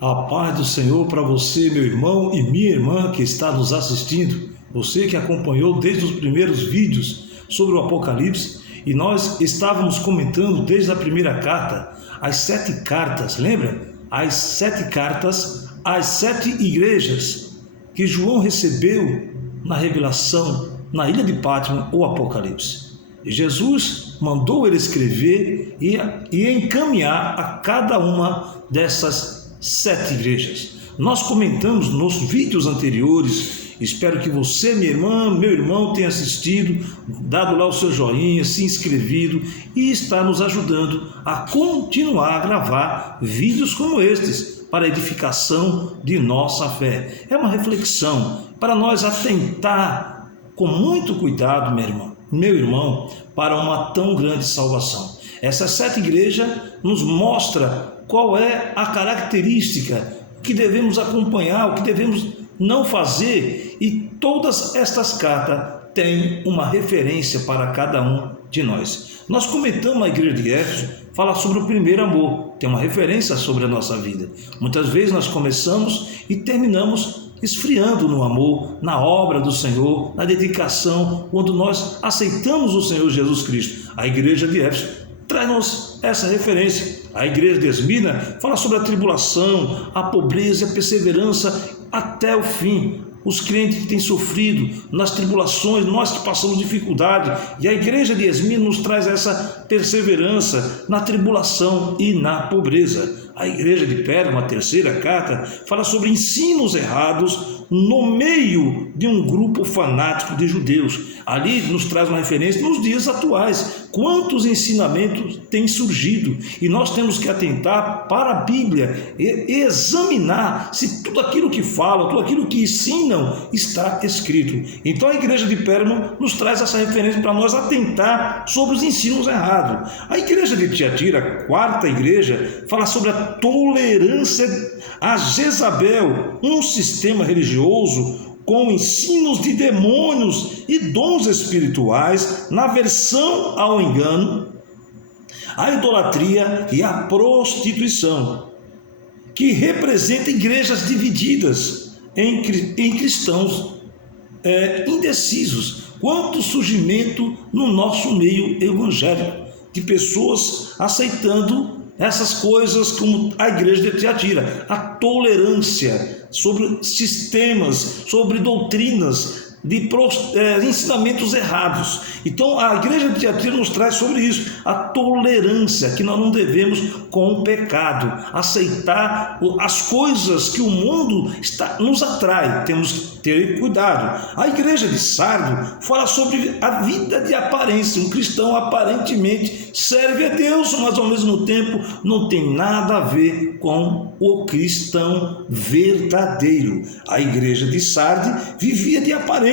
A paz do Senhor para você, meu irmão e minha irmã que está nos assistindo, você que acompanhou desde os primeiros vídeos sobre o Apocalipse, e nós estávamos comentando desde a primeira carta, as 7 cartas, lembra? As 7 cartas, as 7 igrejas que João recebeu na revelação, na ilha de Patmos, o Apocalipse. E Jesus mandou ele escrever e encaminhar a cada uma dessas 7 igrejas. Nós comentamos nos vídeos anteriores, espero que você, minha irmã, meu irmão, tenha assistido, dado lá o seu joinha, se inscrevido e está nos ajudando a continuar a gravar vídeos como estes, para a edificação de nossa fé. É uma reflexão para nós atentar com muito cuidado, minha irmã, meu irmão, para uma tão grande salvação. Essas 7 igrejas nos mostram qual é a característica que devemos acompanhar, o que devemos não fazer, e todas estas cartas têm uma referência para cada um de nós. Nós comentamos a igreja de Éfeso, fala sobre o primeiro amor, tem uma referência sobre a nossa vida. Muitas vezes nós começamos e terminamos esfriando no amor, na obra do Senhor, na dedicação, quando nós aceitamos o Senhor Jesus Cristo. A igreja de Éfeso traz-nos essa referência. A igreja de Esmirna fala sobre a tribulação, a pobreza e a perseverança até o fim. Os crentes que têm sofrido nas tribulações, nós que passamos dificuldade, e a igreja de Esmirna nos traz essa perseverança na tribulação e na pobreza. A igreja de Pérgamo, a terceira carta, fala sobre ensinos errados no meio de um grupo fanático de judeus. Ali nos traz uma referência nos dias atuais. Quantos ensinamentos têm surgido? E nós temos que atentar para a Bíblia e examinar se tudo aquilo que falam, tudo aquilo que ensinam está escrito. Então a igreja de Pérgamo nos traz essa referência para nós atentar sobre os ensinos errados. A igreja de Tiatira, a quarta igreja, fala sobre a tolerância a Jezabel, um sistema religioso com ensinos de demônios e dons espirituais, na aversão ao engano, a idolatria e a prostituição, que representa igrejas divididas em cristãos indecisos. Quanto surgimento no nosso meio evangélico de pessoas aceitando essas coisas, como a igreja de Tiatira, a tolerância sobre sistemas, sobre doutrinas, de ensinamentos errados. Então a igreja de Tiatira nos traz sobre isso, a tolerância, que nós não devemos com o pecado, aceitar as coisas que o mundo nos atrai, temos que ter cuidado. A igreja de Sardo fala sobre a vida de aparência, um cristão aparentemente serve a Deus, mas ao mesmo tempo não tem nada a ver com o cristão verdadeiro. A igreja de Sarde vivia de aparência,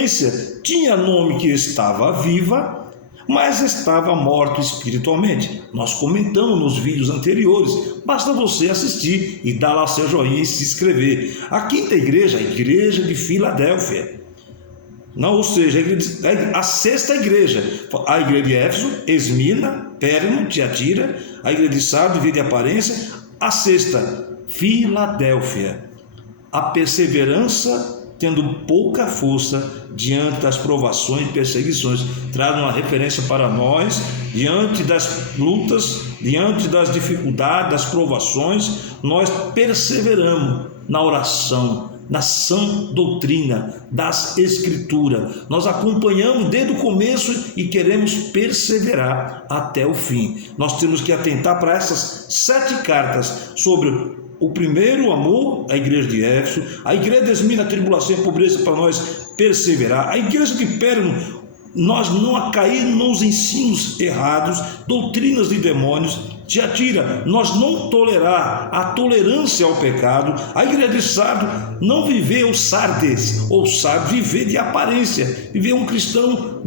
tinha nome que estava viva, mas estava morto espiritualmente. Nós comentamos nos vídeos anteriores, basta você assistir e dar lá seu joinha e se inscrever. A quinta igreja, a igreja de Filadélfia, ou seja, a sexta igreja, a igreja de Éfeso, Esmirna, Pérgamo, Tiatira, a igreja de Sardo, vida de aparência, a sexta, Filadélfia, a perseverança tendo pouca força diante das provações e perseguições, traz uma referência para nós, diante das lutas, diante das dificuldades, das provações, nós perseveramos na oração, na sã doutrina das Escrituras. Nós acompanhamos desde o começo e queremos perseverar até o fim. Nós temos que atentar para essas 7 cartas sobre o primeiro amor, a igreja de Éfeso, a igreja de Esmirna, a tribulação e a pobreza, para nós perseverar, a igreja de Pérgamo, nós não cair nos ensinos errados, doutrinas de demônios. Tiatira, nós não tolerar a tolerância ao pecado. A igreja de Sardo, não viver o sardes, ou sardo, viver de aparência, viver um cristão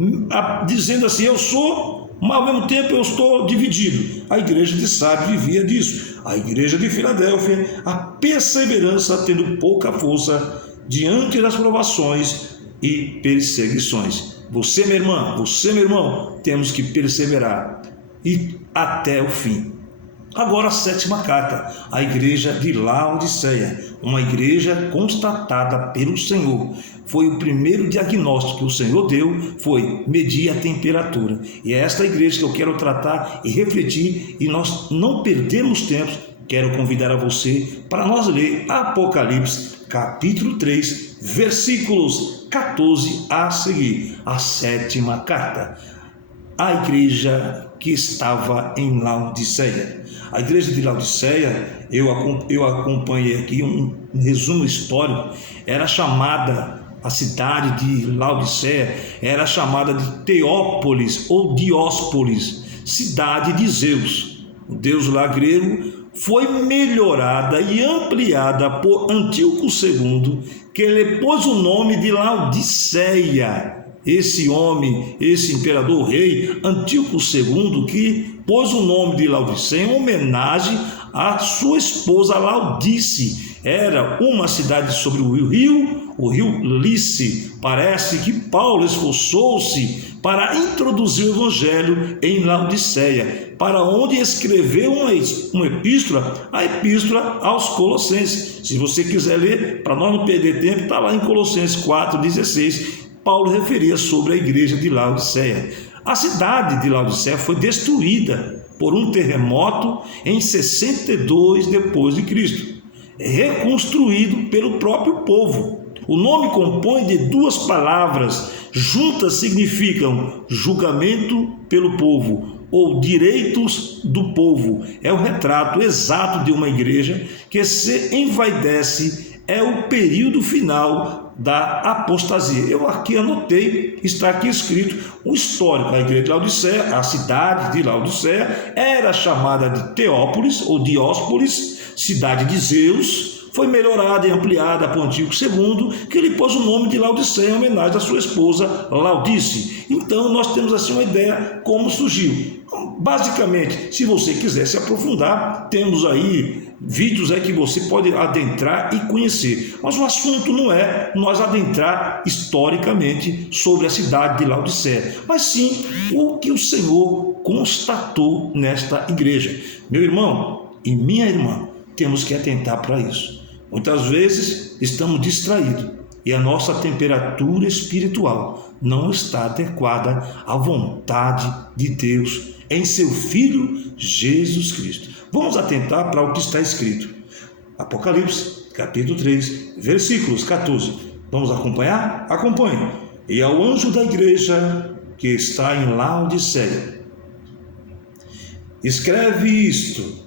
dizendo assim, eu sou, mas ao mesmo tempo eu estou dividido. A igreja de Sardo vivia disso. A igreja de Filadélfia, a perseverança tendo pouca força diante das provações e perseguições. Você, minha irmã, você, meu irmão, temos que perseverar e até o fim. Agora a sétima carta, a igreja de Laodiceia, uma igreja constatada pelo Senhor. Foi o primeiro diagnóstico que o Senhor deu, foi medir a temperatura. E é esta igreja que eu quero tratar e refletir, e nós não perdemos tempo. Quero convidar a você para nós ler Apocalipse, capítulo 3, versículos 14 a seguir, a sétima carta. A igreja que estava em Laodiceia. A igreja de Laodiceia, eu acompanhei aqui um resumo histórico, era chamada, a cidade de Laodiceia, era chamada de Teópolis ou Dióspolis, cidade de Zeus. O deus lá grego foi melhorada e ampliada por Antíoco II, que lhe pôs o nome de Laodiceia. Esse homem, esse imperador rei Antíoco II, que pôs o nome de Laodiceia em homenagem à sua esposa Laodice. Era uma cidade sobre o rio Lice. Parece que Paulo esforçou-se para introduzir o evangelho em Laodiceia, para onde escreveu uma epístola, a epístola aos Colossenses. Se você quiser ler, para nós não perder tempo, está lá em Colossenses 4,16. Paulo referia sobre a igreja de Laodiceia. A cidade de Laodiceia foi destruída por um terremoto em 62 depois de Cristo, reconstruído pelo próprio povo. O nome compõe de duas palavras, juntas significam julgamento pelo povo ou direitos do povo. É o retrato exato de uma igreja que se envaidece. É o período final da apostasia. Eu aqui anotei, está aqui escrito o histórico. A igreja de Laodiceia, a cidade de Laodiceia, era chamada de Teópolis ou Dióspolis, cidade de Zeus. Foi melhorada e ampliada por Antíoco II, que lhe pôs o nome de Laodiceia em homenagem à sua esposa Laodice. Então nós temos assim uma ideia como surgiu. Basicamente, se você quiser se aprofundar, temos aí vídeos que você pode adentrar e conhecer. Mas o assunto não é nós adentrar historicamente sobre a cidade de Laodiceia, mas sim o que o Senhor constatou nesta igreja. Meu irmão e minha irmã, temos que atentar para isso. Muitas vezes estamos distraídos e a nossa temperatura espiritual não está adequada à vontade de Deus em seu Filho Jesus Cristo. Vamos atentar para o que está escrito. Apocalipse, capítulo 3, versículos 14. Vamos acompanhar? Acompanhe. E ao anjo da igreja que está em Laodiceia, escreve isto.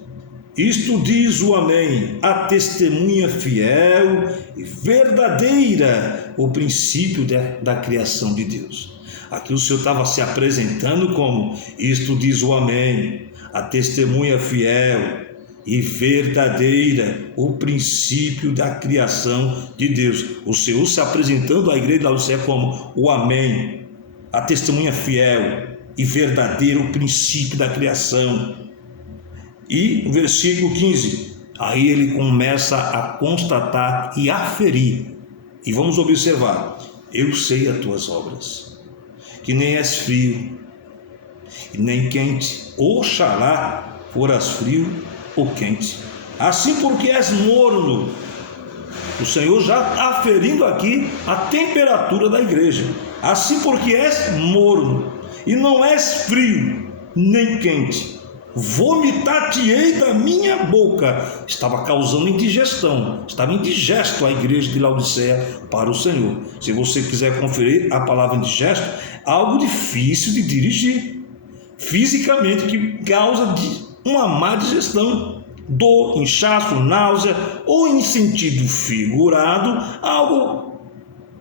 Isto diz o Amém, a testemunha fiel e verdadeira, o princípio da criação de Deus. Aqui o Senhor estava se apresentando como: isto diz o Amém, a testemunha fiel e verdadeira, o princípio da criação de Deus. O Senhor se apresentando à igreja de Laodiceia como o Amém, a testemunha fiel e verdadeira, o princípio da criação. E o versículo 15, aí ele começa a constatar e aferir. E vamos observar: eu sei as tuas obras, que nem és frio e nem quente. Oxalá foras frio ou quente. Assim porque és morno. O Senhor já aferindo aqui a temperatura da igreja. Assim porque és morno e não és frio nem quente, vomitar-te-ei da minha boca. Estava causando indigestão, estava indigesto a igreja de Laodiceia para o Senhor. Se você quiser conferir a palavra indigesto, algo difícil de dirigir fisicamente, que causa uma má digestão, dor, inchaço, náusea, ou em sentido figurado, algo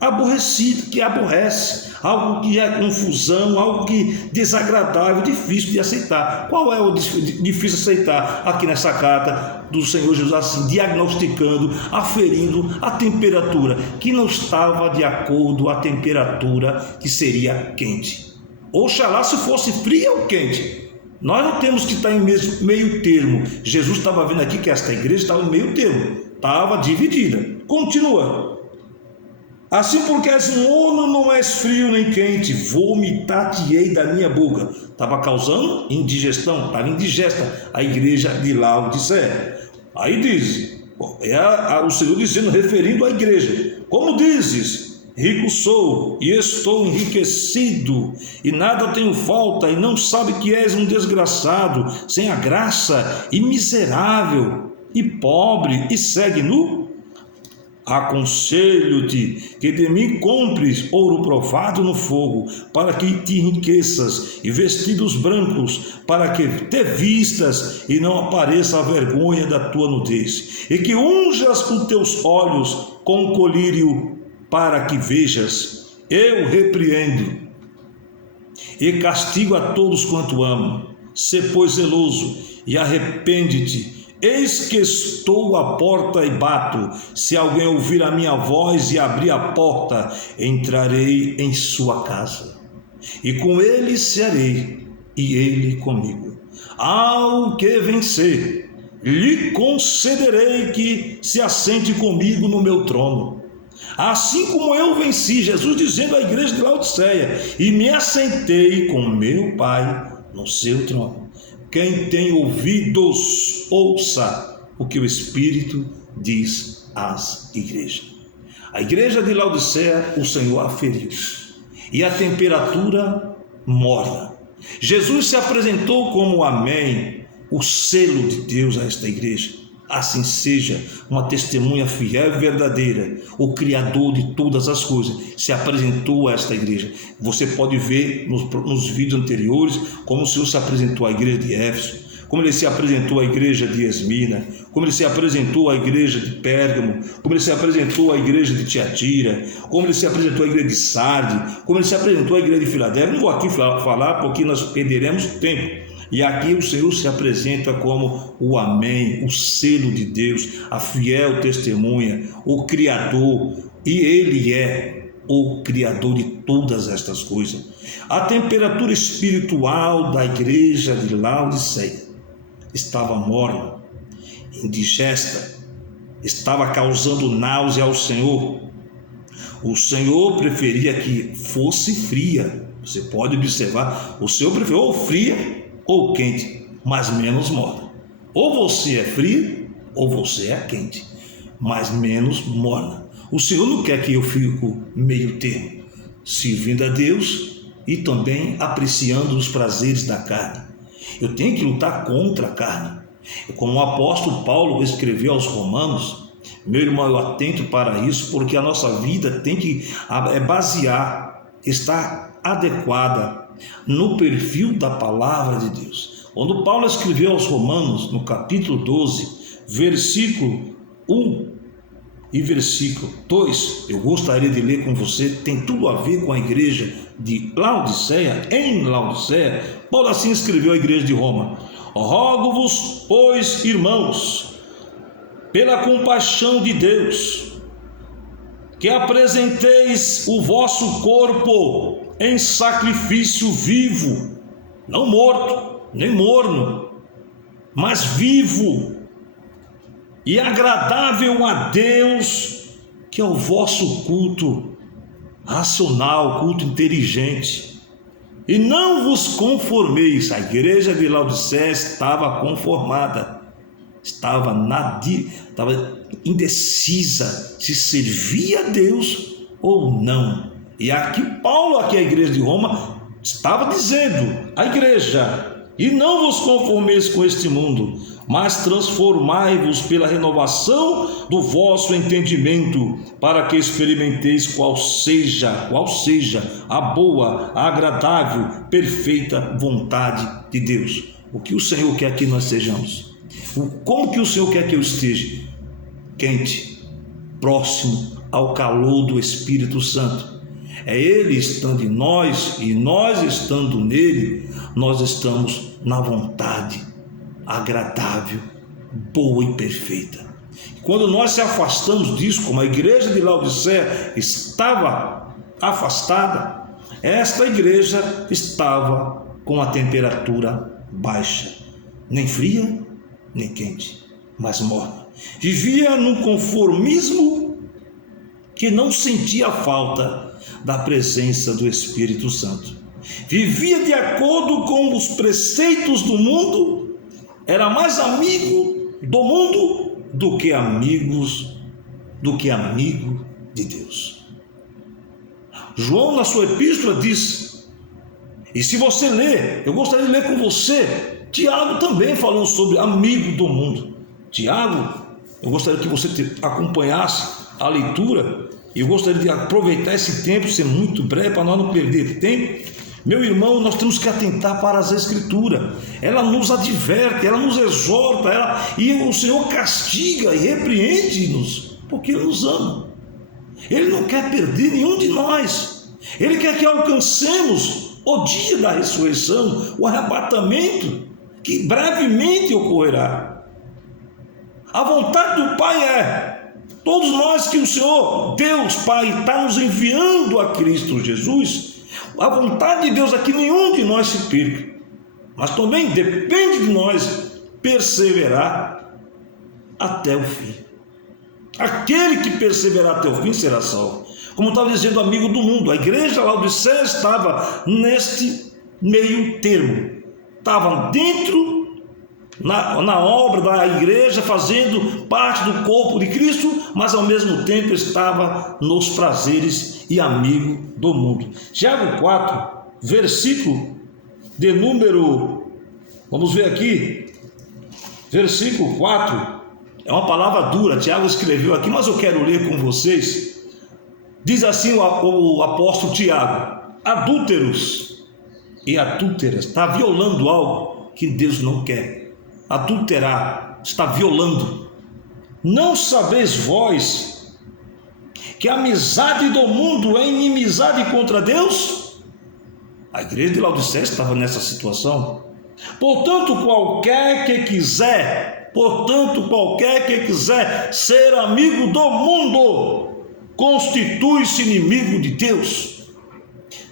aborrecido, que aborrece, algo que é confusão, algo que desagradável, difícil de aceitar. Qual é o difícil aceitar? Aqui nessa carta do Senhor Jesus, assim, diagnosticando, aferindo a temperatura, que não estava de acordo à temperatura que seria quente. Oxalá se fosse fria ou quente. Nós não temos que estar em meio termo. Jesus estava vendo aqui que esta igreja estava em meio termo, estava dividida. Continua. Assim porque és morno, não és frio nem quente, vomitar-te-ei da minha boca. Estava causando indigestão, estava indigesta a igreja de Laodiceia. Aí diz, o Senhor dizendo, referindo à igreja: como dizes, rico sou e estou enriquecido, e nada tenho falta, e não sabe que és um desgraçado, sem a graça, e miserável, e pobre, e segue nu? Aconselho-te que de mim compres ouro provado no fogo, para que te enriqueças, e vestidos brancos, para que te vistas e não apareça a vergonha da tua nudez, e que unjas os teus olhos com colírio, para que vejas. Eu repreendo e castigo a todos quanto amo. Sê, pois, zeloso e arrepende-te. Eis que estou à porta e bato. Se alguém ouvir a minha voz e abrir a porta, entrarei em sua casa, e com ele cearei, e ele comigo. Ao que vencer, lhe concederei que se assente comigo no meu trono, assim como eu venci, Jesus dizendo à igreja de Laodiceia, e me assentei com meu Pai no seu trono. Quem tem ouvidos, ouça o que o Espírito diz às igrejas. A igreja de Laodiceia, o Senhor aferiu, e a temperatura morna. Jesus se apresentou como Amém, o selo de Deus a esta igreja. Assim seja, uma testemunha fiel e verdadeira. O Criador de todas as coisas se apresentou a esta igreja. Você pode ver nos vídeos anteriores como o Senhor se apresentou à igreja de Éfeso, como ele se apresentou à igreja de Esmina, como ele se apresentou à igreja de Pérgamo, como ele se apresentou à igreja de Tiatira, como ele se apresentou à igreja de Sarde, como ele se apresentou à igreja de Filadélfia. Não vou aqui falar porque nós perderemos tempo. E aqui o Senhor se apresenta como o Amém, o selo de Deus, a fiel testemunha, o Criador, e Ele é o Criador de todas estas coisas. A temperatura espiritual da igreja de Laodiceia estava morna, indigesta, estava causando náusea ao Senhor. O Senhor preferia que fosse fria. Você pode observar, o Senhor preferiu ou fria ou quente, mas menos morna. Ou você é frio, ou você é quente, mas menos morna. O Senhor não quer que eu fique meio termo, servindo a Deus e também apreciando os prazeres da carne. Eu tenho que lutar contra a carne. Como o apóstolo Paulo escreveu aos Romanos, meu irmão, eu atento para isso, porque a nossa vida tem que basear, estar adequada no perfil da palavra de Deus. Quando Paulo escreveu aos Romanos, no capítulo 12, versículo 1 e versículo 2, eu gostaria de ler com você, tem tudo a ver com a igreja de Laodiceia. Em Laodiceia, Paulo assim escreveu à igreja de Roma: rogo-vos, pois, irmãos, pela compaixão de Deus, que apresenteis o vosso corpo em sacrifício vivo, não morto, nem morno, mas vivo e agradável a Deus, que é o vosso culto racional, culto inteligente. E não vos conformeis. A igreja de Laodiceia estava conformada, estava indecisa se servia a Deus ou não. E aqui Paulo, aqui a igreja de Roma, estava dizendo à igreja: e não vos conformeis com este mundo, mas transformai-vos pela renovação do vosso entendimento, para que experimenteis qual seja a boa, a agradável, perfeita vontade de Deus. O que o Senhor quer que nós sejamos? Como que o Senhor quer que eu esteja? Quente, próximo ao calor do Espírito Santo. É Ele estando em nós e nós estando nele, nós estamos na vontade agradável, boa e perfeita. Quando nós se afastamos disso, como a igreja de Laodiceia estava afastada, esta igreja estava com a temperatura baixa, nem fria, nem quente, mas morna. Vivia num conformismo que não sentia falta da presença do Espírito Santo. Vivia de acordo com os preceitos do mundo, era mais amigo do mundo do que amigo de Deus. João, na sua epístola, diz, e se você ler, eu gostaria de ler com você, Tiago também falou sobre amigo do mundo. Tiago, eu gostaria que você acompanhasse a leitura, e eu gostaria de aproveitar esse tempo, ser muito breve, para nós não perder tempo. Meu irmão, nós temos que atentar para as Escrituras. Ela nos adverte, ela nos exorta, e o Senhor castiga e repreende-nos, porque Ele nos ama. Ele não quer perder nenhum de nós. Ele quer que alcancemos o dia da ressurreição, o arrebatamento, que brevemente ocorrerá. A vontade do Pai é, todos nós que o Senhor, Deus Pai, está nos enviando a Cristo Jesus, a vontade de Deus é que nenhum de nós se perca, mas também depende de nós perseverar até o fim. Aquele que perseverar até o fim será salvo. Como estava dizendo o amigo do mundo, a igreja Laodiceia estava neste meio termo, estava dentro na obra da igreja, fazendo parte do corpo de Cristo, mas ao mesmo tempo estava nos prazeres e amigo do mundo. Tiago 4, versículo de número, vamos ver aqui, versículo 4, é uma palavra dura, Tiago escreveu aqui, mas eu quero ler com vocês. Diz assim o apóstolo Tiago: adúlteros e adúlteras, está violando algo que Deus não quer. Adulterar, está violando. Não sabeis vós que a amizade do mundo é inimizade contra Deus? A igreja de Laodiceia estava nessa situação. Portanto, qualquer que quiser ser amigo do mundo, constitui-se inimigo de Deus.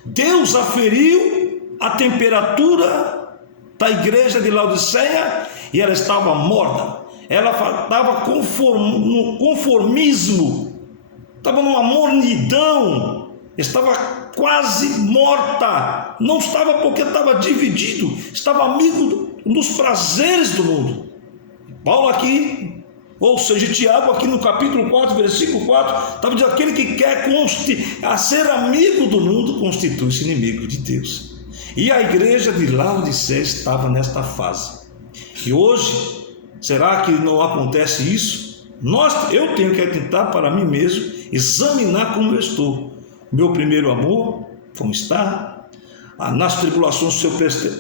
Deus aferiu a temperatura da igreja de Laodiceia e ela estava morta, ela estava no conformismo, estava numa mornidão, estava quase morta, não estava porque estava dividido, estava amigo dos prazeres do mundo. Paulo aqui, ou seja, Tiago aqui no capítulo 4, versículo 4, estava dizendo: aquele que quer ser amigo do mundo constitui-se inimigo de Deus. E a igreja de Laodiceia estava nesta fase. E hoje, será que não acontece isso? Eu tenho que atentar para mim mesmo, examinar como eu estou. Meu primeiro amor, como está? Nas tribulações,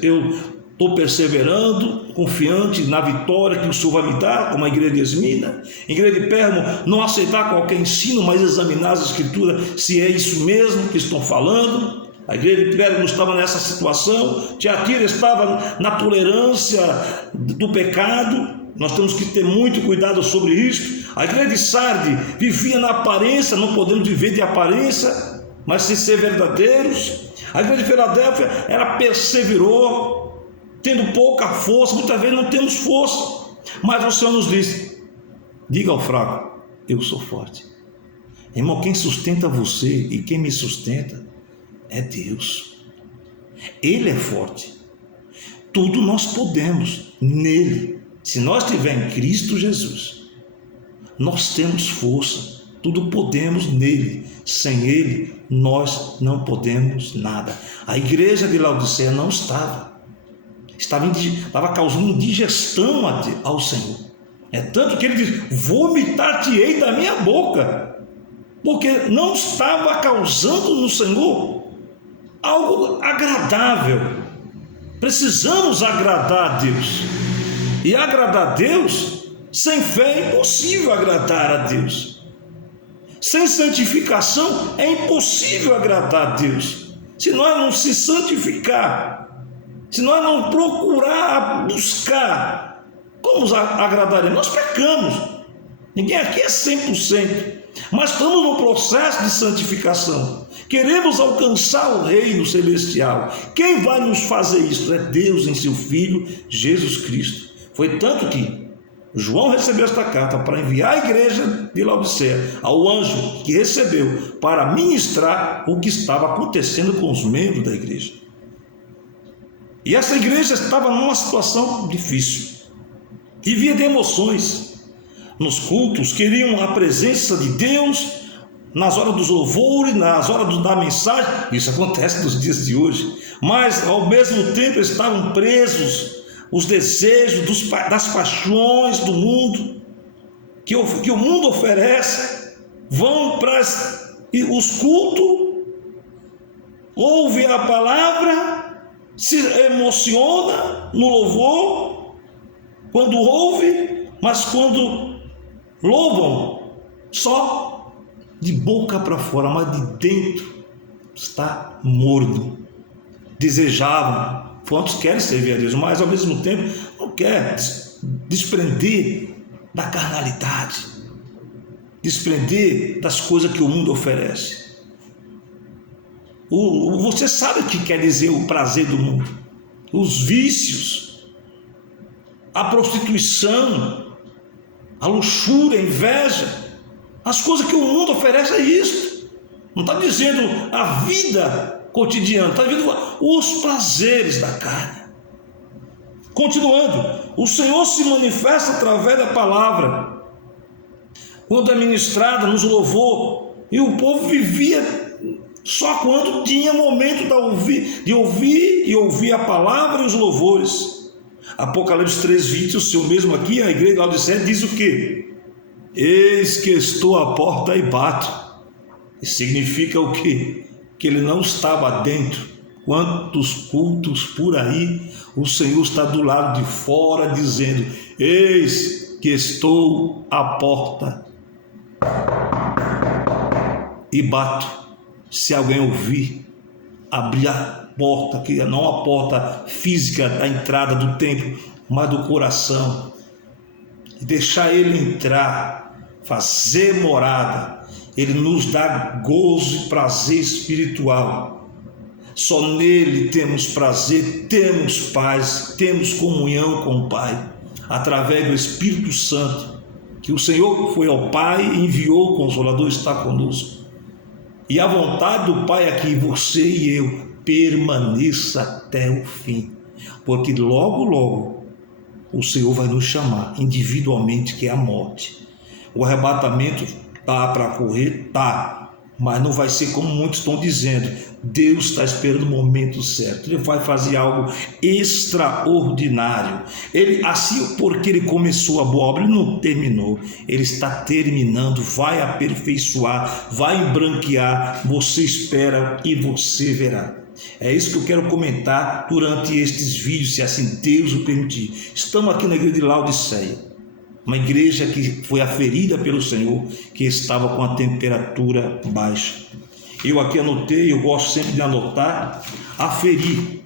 eu estou perseverando, confiante na vitória que o Senhor vai me dar, como a igreja de Esmina. A igreja de Pérgamo, não aceitar qualquer ensino, mas examinar as Escrituras, se é isso mesmo que estão falando. A igreja de Pérgamo estava nessa situação. Tiatira estava na tolerância do pecado. Nós temos que ter muito cuidado sobre isso. A igreja de Sarde vivia na aparência, não podemos viver de aparência, mas sem ser verdadeiros. A igreja de Filadélfia, ela perseverou, tendo pouca força. Muitas vezes não temos força, mas o Senhor nos diz: diga ao fraco, eu sou forte. Irmão, quem sustenta você e quem me sustenta é Deus. Ele é forte. Tudo nós podemos nele. Se nós estivermos em Cristo Jesus, nós temos força. Tudo podemos nele. Sem ele, nós não podemos nada. A igreja de Laodiceia não estava causando indigestão ao Senhor. É tanto que ele diz: vomitar-te-ei da minha boca, porque não estava causando no Senhor algo agradável. Precisamos agradar a Deus, e agradar a Deus, sem fé é impossível agradar a Deus. Sem santificação é impossível agradar a Deus. Se nós não se santificar, se nós não procurar buscar, como agradaremos? Nós pecamos. Ninguém aqui é 100%, mas estamos no processo de santificação. Queremos alcançar o reino celestial. Quem vai nos fazer isso? É Deus em seu Filho Jesus Cristo. Foi tanto que João recebeu esta carta para enviar à igreja de Laodiceia, ao anjo que recebeu, para ministrar o que estava acontecendo com os membros da igreja. E essa igreja estava numa situação difícil, vivia de emoções. Nos cultos queriam a presença de Deus, nas horas dos louvores, nas horas da mensagem. Isso acontece nos dias de hoje, mas ao mesmo tempo estavam presos os desejos das paixões do mundo, que o mundo oferece. Vão para os cultos, ouve a palavra, se emociona no louvor, quando ouve, mas quando louvam, só de boca para fora, mas de dentro está morno. Desejavam, quantos querem servir a Deus, mas ao mesmo tempo não quer desprender da carnalidade, desprender das coisas que o mundo oferece. Você sabe o que quer dizer o prazer do mundo, os vícios, a prostituição, a luxúria, a inveja, as coisas que o mundo oferece é isso. Não está dizendo a vida cotidiana, está dizendo os prazeres da carne. Continuando, o Senhor se manifesta através da palavra, quando é ministrada nos louvor, e o povo vivia só quando tinha momento de ouvir a palavra e os louvores. Apocalipse 3:20, o Senhor mesmo aqui, a igreja de Laodiceia, diz o quê? Eis que estou à porta e bato. Isso significa o quê? Que ele não estava dentro. Quantos cultos por aí o Senhor está do lado de fora dizendo: eis que estou à porta e bato. Se alguém ouvir, abrir a porta, que não a porta física da entrada do templo, mas do coração, e deixar ele entrar, fazer morada, ele nos dá gozo e prazer espiritual. Só nele temos prazer, temos paz, temos comunhão com o Pai, através do Espírito Santo, que o Senhor foi ao Pai e enviou o Consolador, está conosco. E a vontade do Pai é que você e eu permaneça até o fim, porque logo, logo o Senhor vai nos chamar individualmente, que é a morte. O arrebatamento está para correr, tá, mas não vai ser como muitos estão dizendo. Deus está esperando o momento certo. Ele vai fazer algo extraordinário. Ele, assim, porque ele começou a boa obra, ele não terminou. Ele está terminando, vai aperfeiçoar, vai branquear. Você espera e você verá. É isso que eu quero comentar durante estes vídeos, se assim Deus o permitir. Estamos aqui na igreja de Laodiceia, uma igreja que foi aferida pelo Senhor, que estava com a temperatura baixa. Eu aqui anotei, eu gosto sempre de anotar, aferir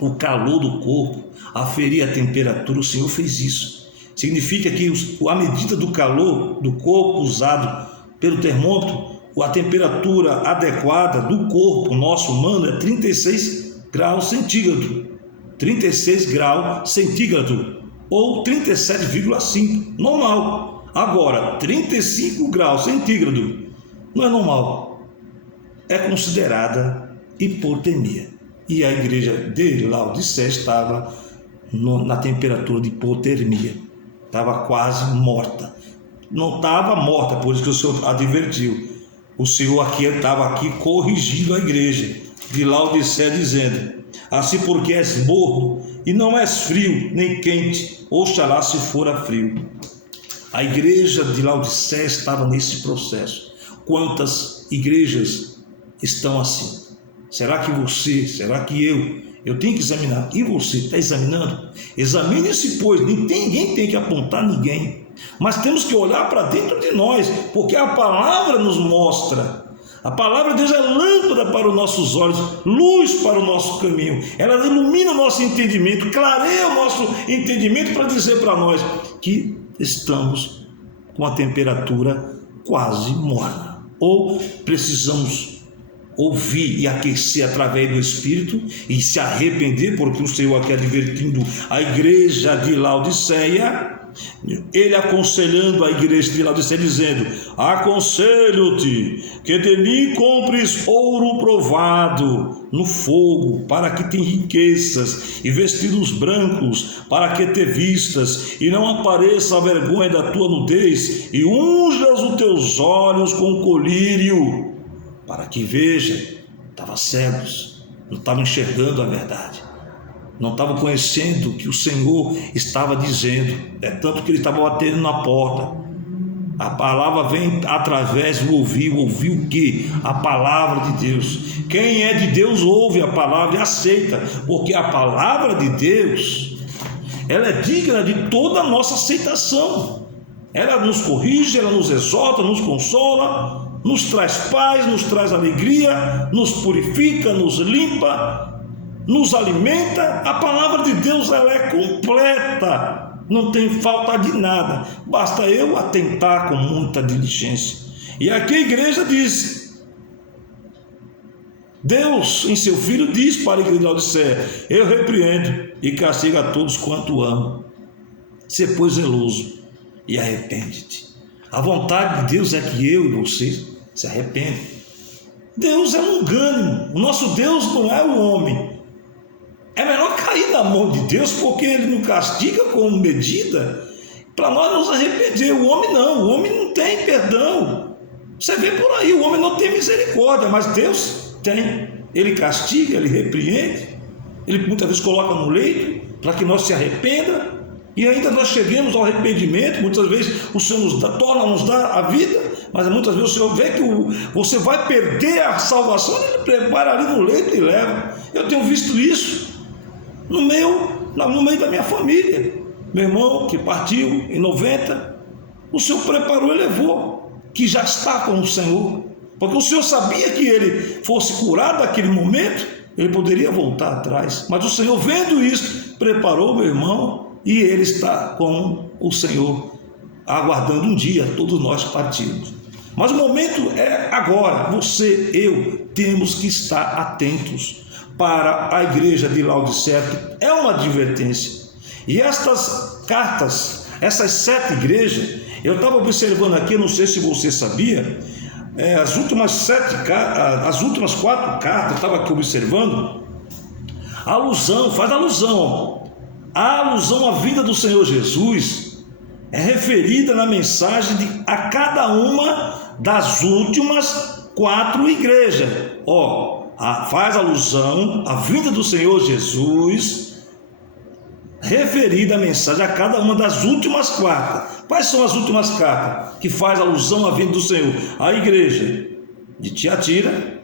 o calor do corpo, aferir a temperatura. O Senhor fez isso. Significa que a medida do calor do corpo usado pelo termômetro, a temperatura adequada do corpo nosso humano é 36 graus centígrados. 36 graus centígrados. Ou 37,5, normal. Agora, 35 graus centígrados não é normal. É considerada hipotermia. E a igreja de Laodiceia estava na temperatura de hipotermia. Estava quase morta. Não estava morta, por isso que o Senhor advertiu. O Senhor estava aqui corrigindo a igreja de Laodiceia, dizendo: assim porque és morno e não és frio nem quente, oxalá se fora frio. A igreja de Laodiceia estava nesse processo. Quantas igrejas estão assim? Será que você, será que eu tenho que examinar? E você está examinando? Examine-se, pois ninguém tem que apontar ninguém, mas temos que olhar para dentro de nós, porque a palavra nos mostra. A palavra de Deus é lâmpada para os nossos olhos, luz para o nosso caminho. Ela ilumina o nosso entendimento, clareia o nosso entendimento para dizer para nós que estamos com a temperatura quase morna, ou precisamos ouvir e aquecer através do Espírito e se arrepender, porque o Senhor aqui advertindo a igreja de Laodiceia Ele aconselhando a igreja de Laodiceia, dizendo: aconselho-te que de mim compres ouro provado no fogo, para que te enriqueças, e vestidos brancos, para que te vistas, e não apareça a vergonha da tua nudez, e unjas os teus olhos com colírio, para que veja. Estavam cegos, não estavam enxergando a verdade, não estavam conhecendo o que o Senhor estava dizendo. É tanto que ele estava batendo na porta. A palavra vem através do ouvir. Ouvir o quê? A palavra de Deus. Quem é de Deus ouve a palavra e aceita, porque a palavra de Deus, ela é digna de toda a nossa aceitação. Ela nos corrige, ela nos exorta, nos consola, nos traz paz, nos traz alegria, nos purifica, nos limpa, nos alimenta. A palavra de Deus, ela é completa, não tem falta de nada, basta eu atentar com muita diligência. E aqui a igreja diz, Deus em seu Filho diz para a igreja de Laodiceia: eu repreendo e castigo a todos quanto amo. Sê, pois, zeloso e arrepende-te. A vontade de Deus é que eu e você se arrependam. Deus é longânimo, o nosso Deus não é o homem. É melhor cair na mão de Deus, porque Ele não castiga com medida, para nós nos arrepender. O homem não tem perdão. Você vê por aí, o homem não tem misericórdia, mas Deus tem. Ele castiga, Ele repreende, Ele muitas vezes coloca no leito, para que nós se arrependa, e ainda nós cheguemos ao arrependimento. Muitas vezes o Senhor nos dá a vida, mas muitas vezes o Senhor vê que você vai perder a salvação, Ele prepara ali no leito e leva. Eu tenho visto isso no meio da minha família. Meu irmão que partiu em 90, o Senhor preparou e levou, que já está com o Senhor, porque o Senhor sabia que ele fosse curado naquele momento, ele poderia voltar atrás, mas o Senhor, vendo isso, preparou meu irmão, e ele está com o Senhor, aguardando um dia todos nós partirmos. Mas o momento é agora. Você, eu, temos que estar atentos para a igreja de Laodiceia, que é uma advertência. E estas cartas, essas 7 igrejas, eu estava observando aqui, não sei se você sabia, as últimas 4 cartas, eu estava aqui observando, faz alusão à vinda do Senhor Jesus, é referida na mensagem a cada uma das últimas 4 igrejas. Faz alusão à vinda do Senhor Jesus, referida a mensagem a cada uma das últimas 4. Quais são as últimas cartas que faz alusão à vinda do Senhor? A igreja de Tiatira,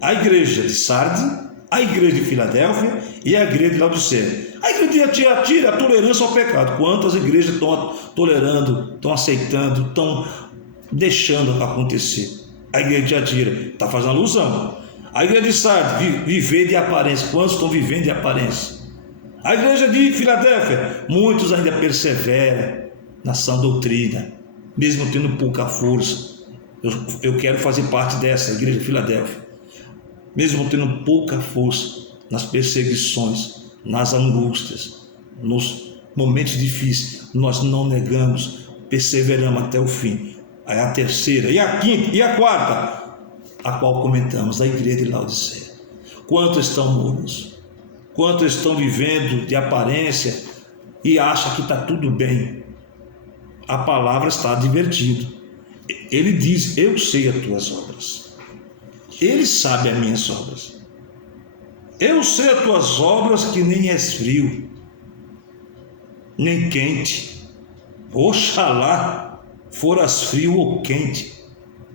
a igreja de Sardes, a igreja de Filadélfia e a igreja de Laodiceia. A igreja de Tiatira, a tolerância ao pecado. Quantas igrejas estão tolerando, estão aceitando, estão deixando acontecer? A igreja de Tiatira está fazendo alusão. A igreja de Sardes, viver de aparência. Quantos estão vivendo de aparência? A igreja de Filadélfia, muitos ainda perseveram na sã doutrina, mesmo tendo pouca força. Eu quero fazer parte dessa igreja de Filadélfia. Mesmo tendo pouca força nas perseguições, nas angústias, nos momentos difíceis, nós não negamos, perseveramos até o fim. Aí a terceira, e a quinta, e a quarta, a qual comentamos, a igreja de Laodiceia. Quantos estão mornos? Quantos estão vivendo de aparência e acham que está tudo bem? A palavra está advertindo. Ele diz: eu sei as tuas obras. Ele sabe as minhas obras. Eu sei as tuas obras, que nem és frio, nem quente. Oxalá foras frio ou quente.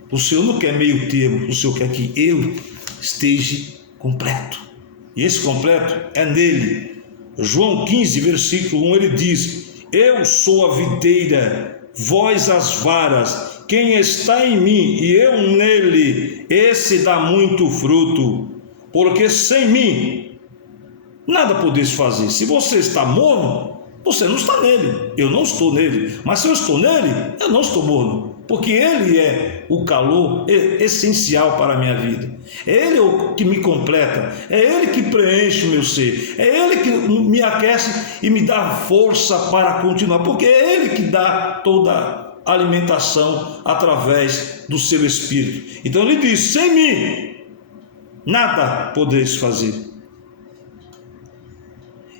O Senhor não quer meio termo, o Senhor quer que eu esteja completo. E esse completo é nele. João 15, versículo 1, ele diz: eu sou a videira, vós as varas. Quem está em mim e eu nele, esse dá muito fruto, porque sem mim nada podeis fazer. Se você está morno, Você não está nele, eu não estou nele. Mas se eu estou nele, eu não estou morno, porque ele é o calor essencial para a minha vida. É ele o que me completa, é ele que preenche o meu ser, é ele que me aquece e me dá força para continuar, porque é ele que dá toda a alimentação através do seu Espírito. Então ele diz: sem mim nada podeis fazer.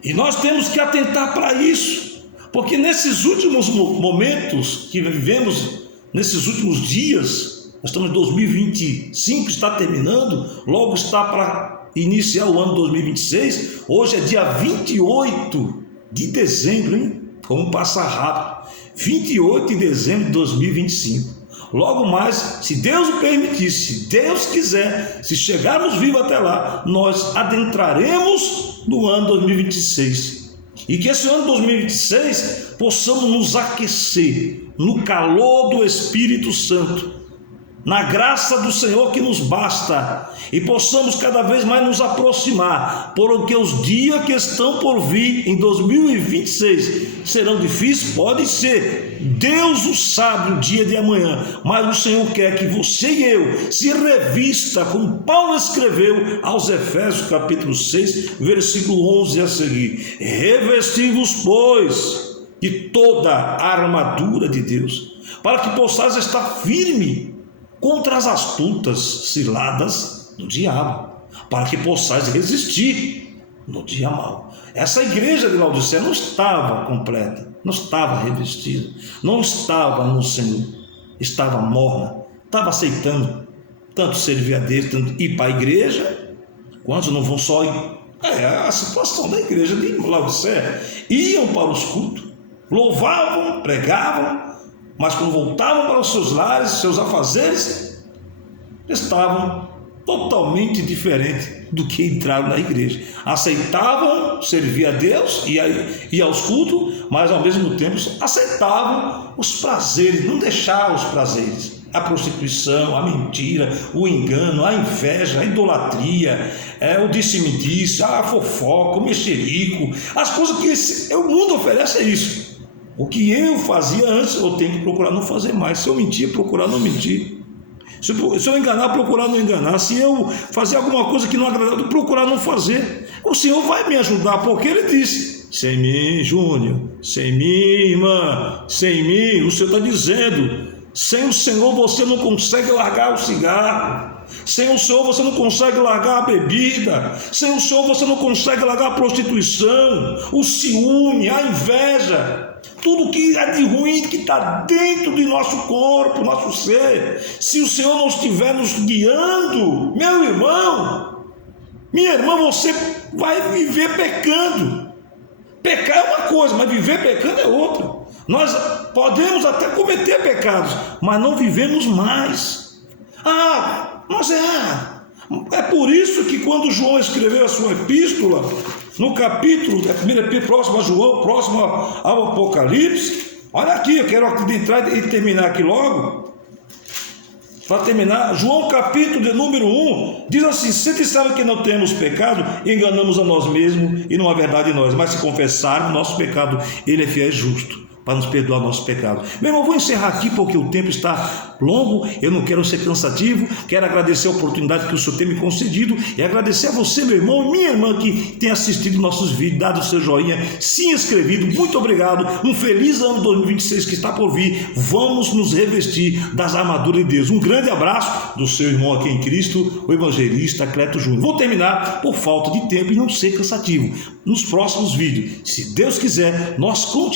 E nós temos que atentar para isso, porque nesses últimos momentos que vivemos, nesses últimos dias, nós estamos em 2025, está terminando, logo está para iniciar o ano 2026, hoje é dia 28 de dezembro, hein? Como passa rápido, 28 de dezembro de 2025. Logo mais, se Deus o permitir, se Deus quiser, se chegarmos vivos até lá, nós adentraremos no ano 2026. E que esse ano 2026 possamos nos aquecer no calor do Espírito Santo, na graça do Senhor que nos basta, e possamos cada vez mais nos aproximar, porque os dias que estão por vir em 2026 serão difíceis, pode ser, Deus o sabe o dia de amanhã, mas o Senhor quer que você e eu se revista, como Paulo escreveu aos Efésios capítulo 6, versículo 11 a seguir: revesti-vos, pois, de toda a armadura de Deus, para que possais estar firme contra as astutas ciladas do diabo, para que possais resistir no dia mau. Essa igreja de Laodiceia não estava completa, não estava revestida, não estava no Senhor, estava morna, estava aceitando tanto servir a Deus, tanto ir para a igreja. Quantos não vão só ir? A situação da igreja de Laodiceia: iam para os cultos, louvavam, pregavam, mas quando voltavam para os seus lares, seus afazeres, estavam totalmente diferentes do que entraram na igreja. Aceitavam servir a Deus e aos cultos, mas ao mesmo tempo aceitavam os prazeres, não deixavam os prazeres. A prostituição, a mentira, o engano, a inveja, a idolatria, o disse-me-disse, a fofoca, o mexerico, as coisas que o mundo oferece é isso. O que eu fazia antes, eu tenho que procurar não fazer mais. Se eu mentir, procurar não mentir. Se eu enganar, procurar não enganar. Se eu fazer alguma coisa que não agrada, procurar não fazer. O Senhor vai me ajudar, porque Ele disse: sem mim, Júnior, sem mim, irmã, sem mim. O Senhor está dizendo: sem o Senhor você não consegue largar o cigarro. Sem o Senhor você não consegue largar a bebida. Sem o Senhor você não consegue largar a prostituição, o ciúme, a inveja. Tudo que é de ruim que está dentro de nosso corpo, nosso ser. Se o Senhor não estiver nos guiando, meu irmão, minha irmã, você vai viver pecando. Pecar é uma coisa, mas viver pecando é outra. Nós podemos até cometer pecados, mas não vivemos mais. Mas é por isso que quando João escreveu a sua epístola, no capítulo, a primeira epístola, próximo a João, próximo ao Apocalipse, olha aqui, eu quero entrar e terminar aqui logo, para terminar, João capítulo de número 1, diz assim: se dissermos que não temos pecado, enganamos a nós mesmos e não há verdade em nós, mas se confessarmos nosso pecado, Ele é fiel e justo para nos perdoar nossos pecados. Meu irmão, vou encerrar aqui porque o tempo está longo, eu não quero ser cansativo, quero agradecer a oportunidade que o Senhor tem me concedido e agradecer a você, meu irmão e minha irmã, que tem assistido nossos vídeos, dado o seu joinha, se inscrevido. Muito obrigado, um feliz ano 2026 que está por vir. Vamos nos revestir das armaduras de Deus. Um grande abraço do seu irmão aqui em Cristo, o evangelista Cleto Júnior. Vou terminar por falta de tempo e não ser cansativo. Nos próximos vídeos, se Deus quiser, nós continuamos